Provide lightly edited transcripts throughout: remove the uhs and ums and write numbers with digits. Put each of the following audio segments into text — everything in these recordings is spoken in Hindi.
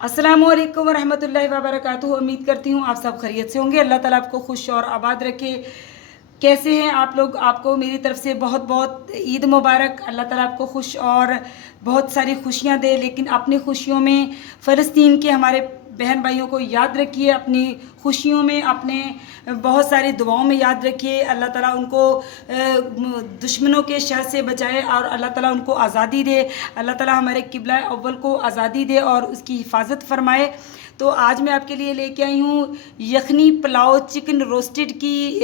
अस्सलामुअलैकुम वरहमतुल्लाहि वबरकातुहू। उम्मीद करती हूँ आप सब खैरियत से होंगे। अल्लाह ताला आपको खुश और आबाद रखे। कैसे हैं आप लोग? आपको मेरी तरफ से बहुत बहुत ईद मुबारक। अल्लाह ताला आपको खुश और बहुत सारी खुशियाँ दे। लेकिन अपनी खुशियों में फ़लस्तीन के हमारे बहन भाइयों को याद रखिए, अपनी खुशियों में अपने बहुत सारी दुआओं में याद रखिए। अल्लाह ताला उनको दुश्मनों के शर से बचाए और अल्लाह ताला उनको आज़ादी दे। अल्लाह ताला हमारे किबला अव्वल को आज़ादी दे और उसकी हिफाजत फरमाए। तो आज मैं आपके लिए लेके आई हूँ यखनी पुलाव चिकन रोस्टेड की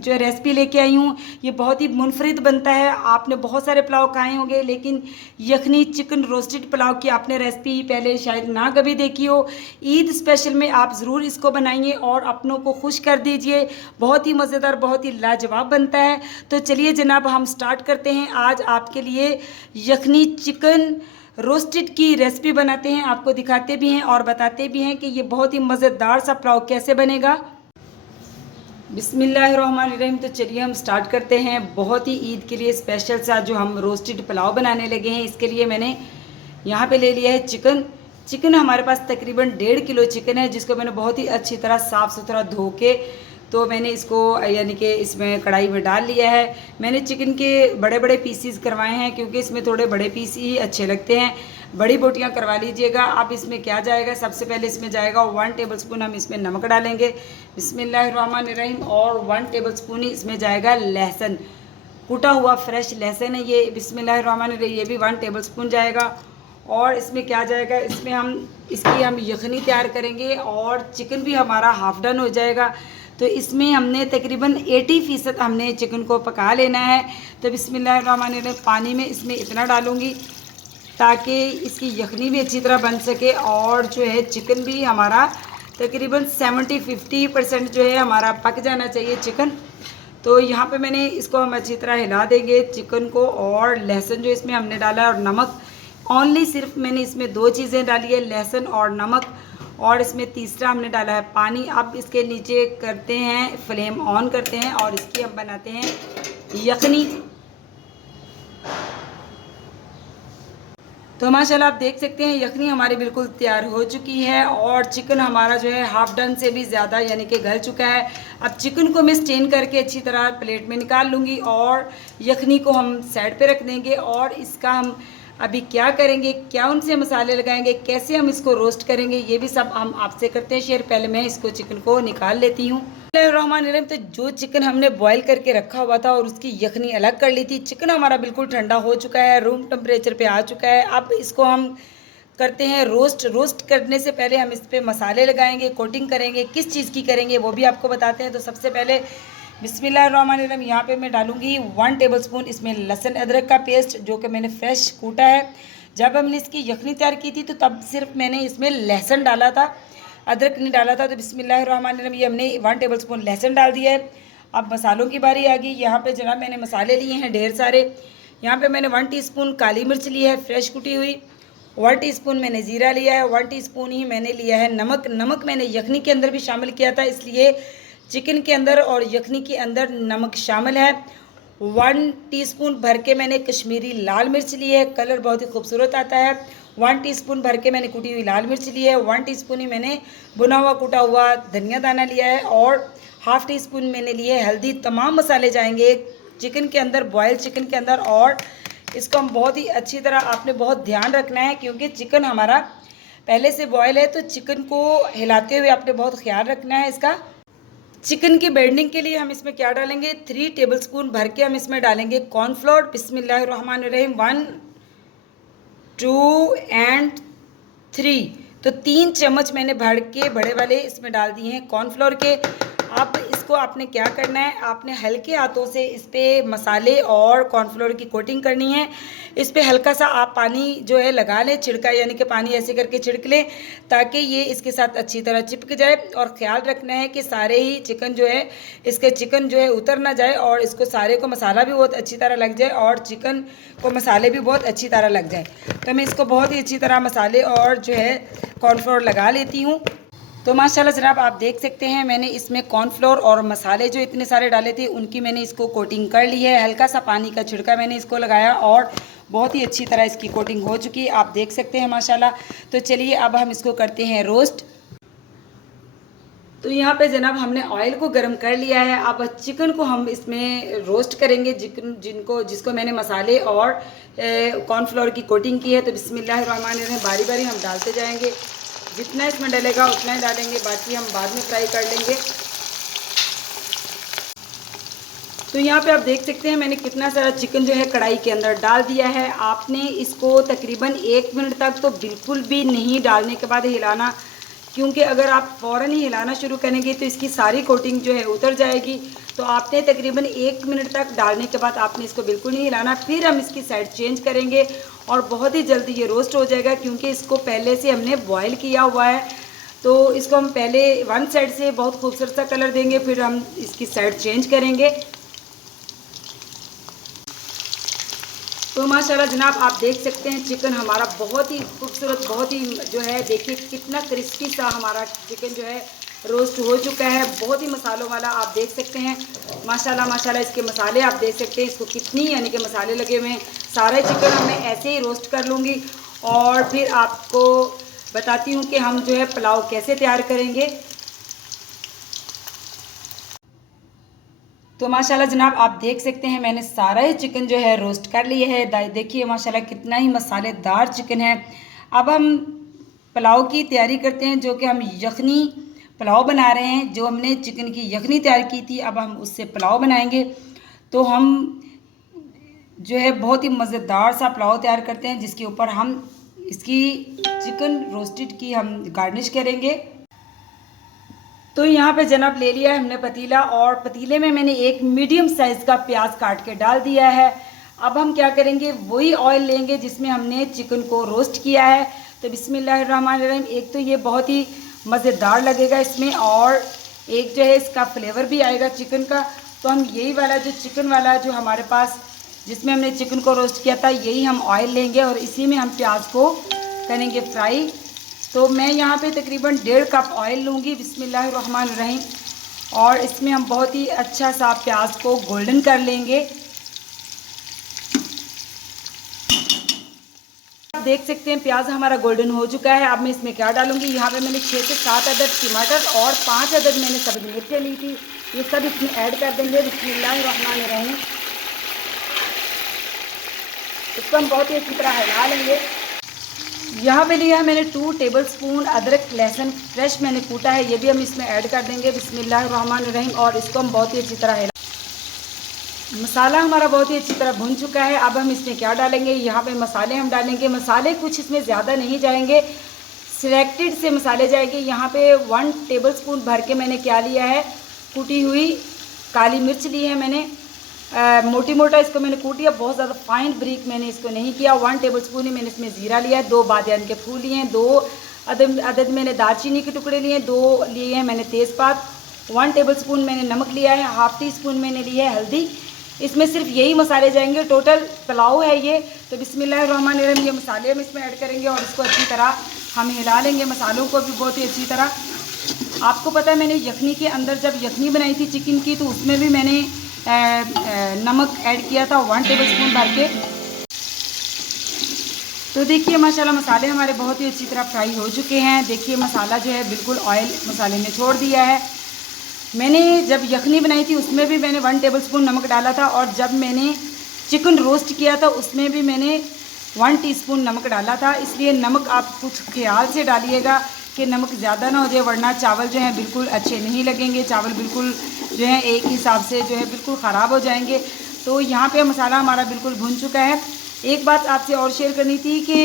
जो रेसिपी लेके आई हूँ। ये बहुत ही मुनफरिद बनता है। आपने बहुत सारे पुलाव खाए होंगे, लेकिन यखनी चिकन रोस्टेड पुलाव की आपने रेसिपी पहले शायद ना कभी देखी हो। ईद स्पेशल में आप ज़रूर इसको बनाइए और अपनों को खुश कर दीजिए। बहुत ही मज़ेदार, बहुत ही लाजवाब बनता है। तो चलिए जनाब, हम स्टार्ट करते हैं। आज आपके लिए यखनी चिकन रोस्टेड की रेसिपी बनाते हैं, आपको दिखाते भी हैं और बताते भी हैं कि ये बहुत ही मज़ेदार सा पुलाव कैसे बनेगा। बिस्मिल्लाहिर्रहमानिर्रहीम। तो चलिए हम स्टार्ट करते हैं। बहुत ही ईद के लिए स्पेशल सा जो हम रोस्टेड पुलाव बनाने लगे हैं, इसके लिए मैंने यहाँ पे ले लिया है चिकन हमारे पास तकरीबन 1.5 किलो चिकन है, जिसको मैंने बहुत ही अच्छी तरह साफ़ सुथरा धो के तो मैंने इसको यानी कि इसमें कढ़ाई में डाल लिया है। मैंने चिकन के बड़े बड़े पीसीज करवाए हैं, क्योंकि इसमें थोड़े बड़े पीस ही अच्छे लगते हैं। बड़ी बोटियां करवा लीजिएगा। अब इसमें क्या जाएगा, सबसे पहले इसमें जाएगा 1 टेबलस्पून हम इसमें नमक डालेंगे, बिस्मिल्लाहिर्रहमानिर्रहीम। और 1 टेबलस्पून ही इसमें जाएगा लहसुन, कूटा हुआ फ्रेश लहसुन है ये, बिस्मिल्लाहिर्रहमानिर्रहीम। ये भी 1 टेबलस्पून जाएगा। और इसमें क्या जाएगा, इसमें हम यखनी तैयार करेंगे और चिकन भी हमारा हाफ डन हो जाएगा। तो इसमें हमने तकरीबन 80% हमने चिकन को पका लेना है। तो बिस्मिल्लाहिर्रहमानिर्रहीम, पानी में इसमें इतना डालूँगी ताकि इसकी यखनी भी अच्छी तरह बन सके और जो है चिकन भी हमारा तकरीबन 70-50% जो है हमारा पक जाना चाहिए चिकन। तो यहाँ पे मैंने इसको हम अच्छी तरह हिला देंगे चिकन को। और लहसुन जो इसमें हमने डाला और नमक, ओनली सिर्फ मैंने इसमें 2 चीज़ें डाली है, लहसुन और नमक। और इसमें तीसरा हमने डाला है पानी। अब इसके नीचे करते हैं, फ्लेम ऑन करते हैं और इसकी हम बनाते हैं यखनी। तो माशाल्लाह आप देख सकते हैं यखनी हमारी बिल्कुल तैयार हो चुकी है और चिकन हमारा जो है हाफ डन से भी ज़्यादा यानी कि गल चुका है। अब चिकन को मैं स्टेन करके अच्छी तरह प्लेट में निकाल लूँगी और यखनी को हम साइड पे रख देंगे। और इसका हम अभी क्या करेंगे, क्या उनसे मसाले लगाएंगे, कैसे हम इसको रोस्ट करेंगे, ये भी सब हम आपसे करते हैं शेयर। पहले मैं इसको चिकन को निकाल लेती हूँ। बिस्मिल्लाहिर्रहमानिर्रहीम। तो जो चिकन हमने बॉईल करके रखा हुआ था और उसकी यखनी अलग कर ली थी, चिकन हमारा बिल्कुल ठंडा हो चुका है, रूम टेम्परेचर पे आ चुका है। अब इसको हम करते हैं रोस्ट करने से पहले हम इस पर मसाले लगाएंगे, कोटिंग करेंगे। किस चीज़ की करेंगे वो भी आपको बताते हैं। तो सबसे पहले बिस्मिल्लाहिर्रहमानिर्रहीम, यहाँ पे मैं डालूंगी 1 टेबलस्पून इसमें लहसुन अदरक का पेस्ट, जो कि मैंने फ्रेश कूटा है। जब हमने इसकी यखनी तैयार की थी तो तब सिर्फ मैंने इसमें लहसुन डाला था, अदरक नहीं डाला था। तो बिस्मिल्लाहिर्रहमानिर्रहीम, ये हमने 1 टेबलस्पून लहसुन डाल दिया है। अब मसालों की बारी आ गई। यहाँ पे जनाब मैंने मसाले लिए हैं ढेर सारे। यहाँ पे मैंने 1 टीस्पून काली मिर्च ली है फ्रेश कुटी हुई, 1 टीस्पून मैंने ज़ीरा लिया है, 1 टीस्पून ही मैंने लिया है नमक मैंने यखनी के अंदर भी शामिल किया था, इसलिए चिकन के अंदर और यखनी के अंदर नमक शामिल है। 1 टीस्पून भर के मैंने कश्मीरी लाल मिर्च ली है, कलर बहुत ही खूबसूरत आता है। 1 टीस्पून भर के मैंने कुटी हुई लाल मिर्च ली है। 1 टीस्पून ही मैंने भुना हुआ कुटा हुआ धनिया दाना लिया है और हाफ़ टी स्पून मैंने लिए हल्दी। तमाम मसाले जाएंगे चिकन के अंदर, बॉयल चिकन के अंदर। और इसको हम बहुत ही अच्छी तरह, आपने बहुत ध्यान रखना है क्योंकि चिकन हमारा पहले से बॉयल है, तो चिकन को हिलाते हुए आपने बहुत ख्याल रखना है इसका। चिकन की बेंडिंग के लिए हम इसमें क्या डालेंगे, 3 टेबलस्पून भर के हम इसमें डालेंगे कॉर्नफ्लोर। बिस्मिल्लाहिर्रहमानिर्रहीम, 1 2 एंड 3। तो 3 चम्मच मैंने भर के बड़े वाले इसमें डाल दिए हैं कॉर्नफ्लोर के। अब इसको आपने क्या करना है, आपने हल्के हाथों से इस पर मसाले और कॉर्नफ्लोर की कोटिंग करनी है। इस पर हल्का सा आप पानी जो है लगा लें, छिड़का, यानी कि पानी ऐसे करके छिड़क लें ताकि ये इसके साथ अच्छी तरह चिपक जाए। और ख़्याल रखना है कि सारे ही चिकन जो है, इसके चिकन जो है उतर ना जाए और इसको सारे को मसाला भी बहुत अच्छी तरह लग जाए और चिकन को मसाले भी बहुत अच्छी तरह लग जाए। तो मैं इसको बहुत ही अच्छी तरह मसाले और जो है कॉर्नफ्लोर लगा लेती हूँ। तो माशाल्लाह जनाब आप देख सकते हैं मैंने इसमें कॉर्नफ्लोर और मसाले जो इतने सारे डाले थे उनकी मैंने इसको कोटिंग कर ली है। हल्का सा पानी का छिड़का मैंने इसको लगाया और बहुत ही अच्छी तरह इसकी कोटिंग हो चुकी है, आप देख सकते हैं माशाल्लाह। तो चलिए अब हम इसको करते हैं रोस्ट। तो यहाँ पे जनाब हमने ऑयल को गर्म कर लिया है। अब चिकन को हम इसमें रोस्ट करेंगे, जिसको मैंने मसाले और कॉर्नफ्लोर की कोटिंग की है। तो बिस्मिल्लाहिर्रहमानिर्रहीम बारी बारी हम डालते जाएंगे, जितना इसमें डलेगा उतना ही डालेंगे, बाकी हम बाद में फ्राई कर लेंगे। तो यहाँ पे आप देख सकते हैं मैंने कितना सारा चिकन जो है कढ़ाई के अंदर डाल दिया है। आपने इसको तकरीबन 1 मिनट तक तो बिल्कुल भी नहीं डालने के बाद हिलाना, क्योंकि अगर आप फ़ौरन ही हिलाना शुरू करेंगे तो इसकी सारी कोटिंग जो है उतर जाएगी। तो आपने तकरीबन 1 मिनट तक डालने के बाद आपने इसको बिल्कुल नहीं हिलाना। फिर हम इसकी साइड चेंज करेंगे और बहुत ही जल्दी ये रोस्ट हो जाएगा, क्योंकि इसको पहले से हमने बॉयल किया हुआ है। तो इसको हम पहले वन साइड से बहुत खूबसूरत सा कलर देंगे, फिर हम इसकी साइड चेंज करेंगे। तो माशाल्लाह जनाब आप देख सकते हैं चिकन हमारा बहुत ही खूबसूरत, बहुत ही जो है देखिए कितना क्रिस्पी सा हमारा चिकन जो है रोस्ट हो चुका है, बहुत ही मसालों वाला। आप देख सकते हैं माशाल्लाह माशाल्लाह इसके मसाले आप देख सकते हैं, इसको कितनी यानी कि मसाले लगे हुए हैं। सारे चिकन मैं ऐसे ही रोस्ट कर लूँगी और फिर आपको बताती हूँ कि हम जो है पुलाव कैसे तैयार करेंगे। तो माशाल्लाह जनाब आप देख सकते हैं मैंने सारा ही चिकन जो है रोस्ट कर लिया है। देखिए माशाल्लाह कितना ही मसालेदार चिकन है। अब हम पुलाव की तैयारी करते हैं, जो कि हम यखनी पुलाव बना रहे हैं। जो हमने चिकन की यखनी तैयार की थी, अब हम उससे पुलाव बनाएंगे। तो हम जो है बहुत ही मज़ेदार सा पुलाव तैयार करते हैं, जिसके ऊपर हम इसकी चिकन रोस्टेड की हम गार्निश करेंगे। तो यहाँ पे जनाब ले लिया है हमने पतीला, और पतीले में मैंने एक मीडियम साइज़ का प्याज काट के डाल दिया है। अब हम क्या करेंगे, वही ऑयल लेंगे जिसमें हमने चिकन को रोस्ट किया है। तो बिस्मिल्लाहिर्रहमानिर्रहीम, एक तो ये बहुत ही मज़ेदार लगेगा इसमें, और एक जो है इसका फ्लेवर भी आएगा चिकन का। तो हम यही वाला जो चिकन वाला जो हमारे पास जिसमें हमने चिकन को रोस्ट किया था, यही हम ऑयल लेंगे और इसी में हम प्याज को करेंगे फ्राई। तो मैं यहाँ पे तकरीबन 1.5 कप ऑयल लूँगी बिस्मिल्लाहिर्रहमानिर्रहीम, और इसमें हम बहुत ही अच्छा सा प्याज को गोल्डन कर लेंगे। आप देख सकते हैं प्याज हमारा गोल्डन हो चुका है। अब मैं इसमें क्या डालूँगी, यहाँ पे मैंने 6 से 7 अदद टमाटर और 5 अदद मैंने सब्ज़ी मिर्चें ली थी, ये सब इसमें ऐड कर देंगे बिस्मिल्लाहिर्रहमानिर्रहीम। इसको हम बहुत ही अच्छी तरह हिला लेंगे। यहाँ पे लिया है मैंने 2 टेबलस्पून अदरक लहसुन फ्रेश मैंने कूटा है, ये भी हम इसमें ऐड कर देंगे बिस्मिल्लाहिर्रहमानिर्रहीम, और इसको हम बहुत ही अच्छी तरह हिला। मसाला हमारा बहुत ही अच्छी तरह भुन चुका है। अब हम इसमें क्या डालेंगे, यहाँ पे मसाले हम डालेंगे। मसाले कुछ इसमें ज़्यादा नहीं जाएंगे, सिलेक्टेड से मसाले जाएंगे। यहाँ पे 1 टेबलस्पून भर के मैंने क्या लिया है, कूटी हुई काली मिर्च ली है मैंने, मोटी मोटा इसको मैंने कूट लिया, बहुत ज़्यादा फाइन ब्रीक मैंने इसको नहीं किया। 1 टेबलस्पून ही मैंने इसमें ज़ीरा लिया है, 2 बादियान के फूल लिए हैं, 2 अदद मैंने दालचीनी के टुकड़े लिए हैं, 2 लिए हैं मैंने तेज़पात, 1 टेबलस्पून मैंने नमक लिया है, ½ टीस्पून मैंने ली है हल्दी। इसमें सिर्फ यही मसाले जाएंगे, टोटल पुलाव है ये। तो बिस्मिल्लाहिर्रहमानिर्रहीम ये मसाले हम इसमें ऐड करेंगे और इसको अच्छी तरह हम हिला लेंगे, मसालों को भी बहुत ही अच्छी तरह। आपको पता है मैंने यखनी के अंदर जब यखनी बनाई थी चिकन की, तो उसमें भी मैंने नमक ऐड किया था 1 टेबलस्पून भर के। तो देखिए माशाल्लाह मसाले हमारे बहुत ही अच्छी तरह फ्राई हो चुके हैं। देखिए मसाला जो है बिल्कुल ऑयल मसाले ने छोड़ दिया है। मैंने जब यखनी बनाई थी उसमें भी मैंने 1 टेबलस्पून नमक डाला था, और जब मैंने चिकन रोस्ट किया था उसमें भी मैंने 1 टीस्पून नमक डाला था। इसलिए नमक आप कुछ ख्याल से डालिएगा कि नमक ज़्यादा ना हो जाए, वरना चावल जो है बिल्कुल अच्छे नहीं लगेंगे। चावल बिल्कुल जो है एक हिसाब से जो है बिल्कुल ख़राब हो जाएंगे। तो यहाँ पे मसाला हमारा बिल्कुल भुन चुका है। एक बात आपसे और शेयर करनी थी कि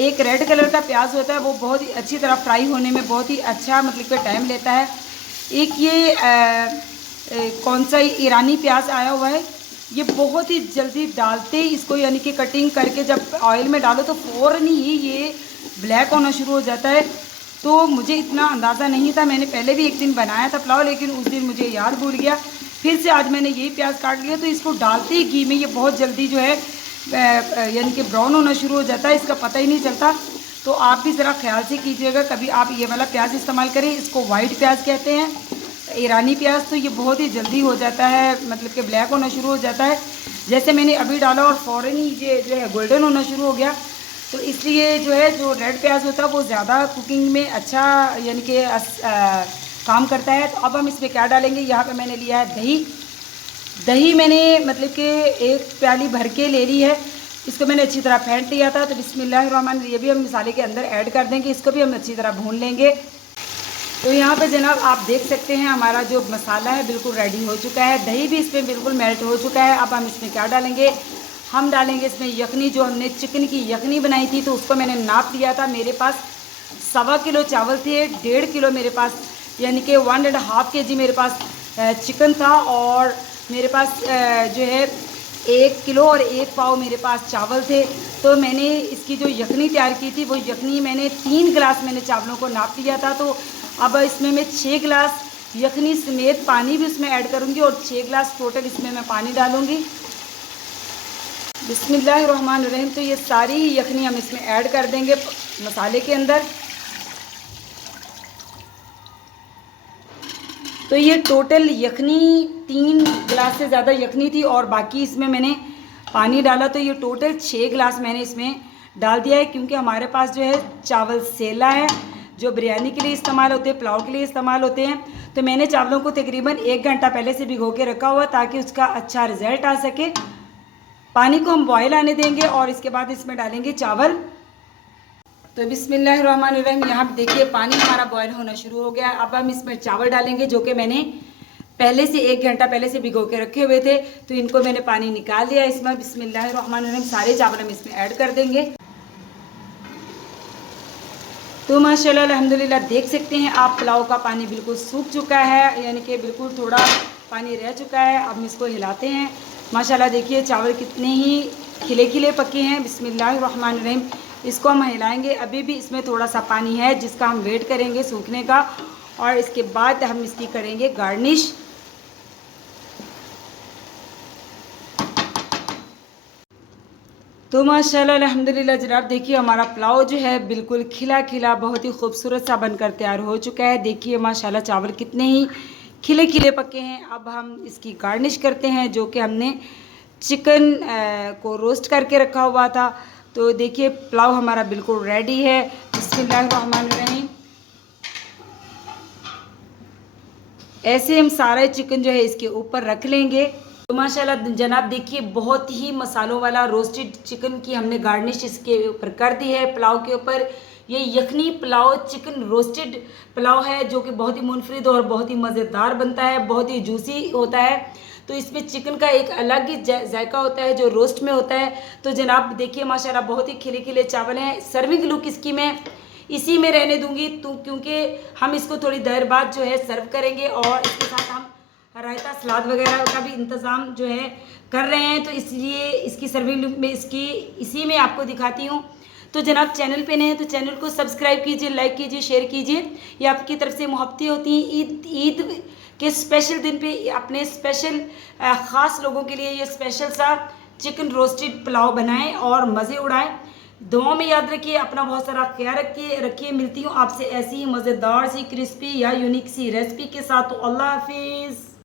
एक रेड कलर का प्याज होता है, वो बहुत ही अच्छी तरह फ्राई होने में बहुत ही अच्छा मतलब कि टाइम लेता है। एक ये कौन सा ईरानी प्याज आया हुआ है, ये बहुत ही जल्दी डालते ही इसको यानी कि कटिंग करके जब ऑयल में डालो तो फ़ौरन ही ये ब्लैक होना शुरू हो जाता है। तो मुझे इतना अंदाज़ा नहीं था, मैंने पहले भी एक दिन बनाया था पुलाव, लेकिन उस दिन मुझे याद भूल गया। फिर से आज मैंने यही प्याज काट लिया, तो इसको डालते ही घी में ये बहुत जल्दी जो है यानी कि ब्राउन होना शुरू हो जाता है, इसका पता ही नहीं चलता। तो आप भी ज़रा ख्याल से कीजिएगा, कभी आप ये वाला प्याज इस्तेमाल करें। इसको वाइट प्याज कहते हैं, ईरानी प्याज। तो ये बहुत ही जल्दी हो जाता है, मतलब कि ब्लैक होना शुरू हो जाता है। जैसे मैंने अभी डाला और फ़ौरन ही ये जो है गोल्डन होना शुरू हो गया, तो इसलिए जो है जो रेड प्याज होता है वो ज़्यादा कुकिंग में अच्छा यानी कि काम करता है। तो अब हम इसमें क्या डालेंगे, यहाँ पे मैंने लिया है दही। दही मैंने मतलब कि 1 प्याली भर के ले ली है। इसको मैंने अच्छी तरह फेंट लिया था। तो बिस्मिल्लाहिर्रहमानिर्रहीम, ये भी हम मसाले के अंदर ऐड कर देंगे, इसको भी हम अच्छी तरह भून लेंगे। तो यहाँ पे जनाब आप देख सकते हैं हमारा जो मसाला है बिल्कुल रेडी हो चुका है, दही भी इसमें बिल्कुल मेल्ट हो चुका है। अब हम इसमें क्या डालेंगे, हम डालेंगे इसमें यखनी। जो हमने चिकन की यखनी बनाई थी तो उसको मैंने नाप लिया था। मेरे पास 1.25 किलो चावल थे, 1.5 किलो मेरे पास यानी कि 1.5 kg मेरे पास चिकन था, और मेरे पास जो है 1 किलो और 1 पाव मेरे पास चावल थे। तो मैंने इसकी जो यखनी तैयार की थी वो यखनी मैंने 3 गिलास मैंने चावलों को नाप लिया था। तो अब इसमें मैं 6 गिलास यखनी समेत पानी भी उसमें ऐड करूँगी और 6 गिलास टोटल इसमें मैं पानी डालूँगी। बिस्मिल्लाहिर्रहमानिर्रहीम। तो ये सारी यखनी हम इसमें ऐड कर देंगे मसाले के अंदर। तो ये टोटल यखनी 3 गिलास से ज़्यादा यखनी थी और बाकी इसमें मैंने पानी डाला। तो ये टोटल 6 गिलास मैंने इसमें डाल दिया है, क्योंकि हमारे पास जो है चावल सेला है जो बिरयानी के लिए इस्तेमाल होते हैं, पुलाव के लिए इस्तेमाल होते हैं। तो मैंने चावलों को तकरीबन 1 घंटा पहले से भिगो के रखा हुआ ताकि उसका अच्छा रिज़ल्ट आ सके। पानी को हम बॉयल आने देंगे और इसके बाद इसमें डालेंगे चावल। तो बिस्मिल्लाहिर्रहमानिर्रहीम, यहाँ देखिए पानी हमारा बॉयल होना शुरू हो गया। अब हम इसमें चावल डालेंगे जो कि मैंने पहले से 1 घंटा पहले से भिगो के रखे हुए थे। तो इनको मैंने पानी निकाल दिया। इसमें बिस्मिल्लाहिर्रहमानिर्रहीम सारे चावल हम इसमें ऐड कर देंगे। तो माशाल्लाह अल्हम्दुलिल्लाह देख सकते हैं आप पुलाव का पानी बिल्कुल सूख चुका है, यानी कि बिल्कुल थोड़ा पानी रह चुका है। अब हम इसको हिलाते हैं। माशाल्लाह देखिए चावल कितने ही खिले खिले पके हैं। बिस्मिल्लाहिर्रहमानिर्रहीम, इसको हम हिलाएंगे। अभी भी इसमें थोड़ा सा पानी है जिसका हम वेट करेंगे सूखने का, और इसके बाद हम इसकी करेंगे गार्निश। तो माशाल्लाह अल्हम्दुलिल्लाह जनाब देखिए हमारा पुलाव जो है बिल्कुल खिला खिला बहुत ही खूबसूरत सा बनकर तैयार हो चुका है। देखिए माशाल्लाह चावल कितने ही खिले खिले पके हैं। अब हम इसकी गार्निश करते हैं जो कि हमने चिकन को रोस्ट करके रखा हुआ था। तो देखिए पुलाव हमारा बिल्कुल रेडी है। बिस्मिल्लाहिर्रहमानिर्रहीम, ऐसे हम सारे चिकन जो है इसके ऊपर रख लेंगे। तो माशाल्लाह जनाब देखिए बहुत ही मसालों वाला रोस्टेड चिकन की हमने गार्निश इसके ऊपर कर दी है पुलाव के ऊपर। ये यखनी पुलाव चिकन रोस्टेड पुलाव है जो कि बहुत ही मुनफरिद और बहुत ही मज़ेदार बनता है, बहुत ही जूसी होता है। तो इसमें चिकन का एक अलग ही जायका होता है जो रोस्ट में होता है। तो जनाब देखिए माशाल्लाह बहुत ही खिले खिले चावल हैं। सर्विंग लुक इसकी मैं इसी में रहने दूंगी तो क्योंकि हम इसको थोड़ी देर बाद जो है सर्व करेंगे और इसके साथ हम रायता सलाद वगैरह का भी इंतज़ाम जो है कर रहे हैं। तो इसलिए इसकी सर्विंग लुक में इसी में आपको दिखाती हूँ। तो जनाब चैनल पे नए हैं तो चैनल को सब्सक्राइब कीजिए, लाइक कीजिए, शेयर कीजिए। ये आपकी तरफ से मोहब्बतें होती हैं। ईद के स्पेशल दिन पे अपने स्पेशल ख़ास लोगों के लिए ये स्पेशल सा चिकन रोस्टेड पुलाव बनाएं और मज़े उड़ाएं। दुआओं में याद रखिए, अपना बहुत सारा ख्याल रखिए। मिलती हूँ आपसे ऐसी ही मज़ेदार सी क्रिस्पी या यूनिक सी रेसिपी के साथ। तो अल्लाह हाफिज़।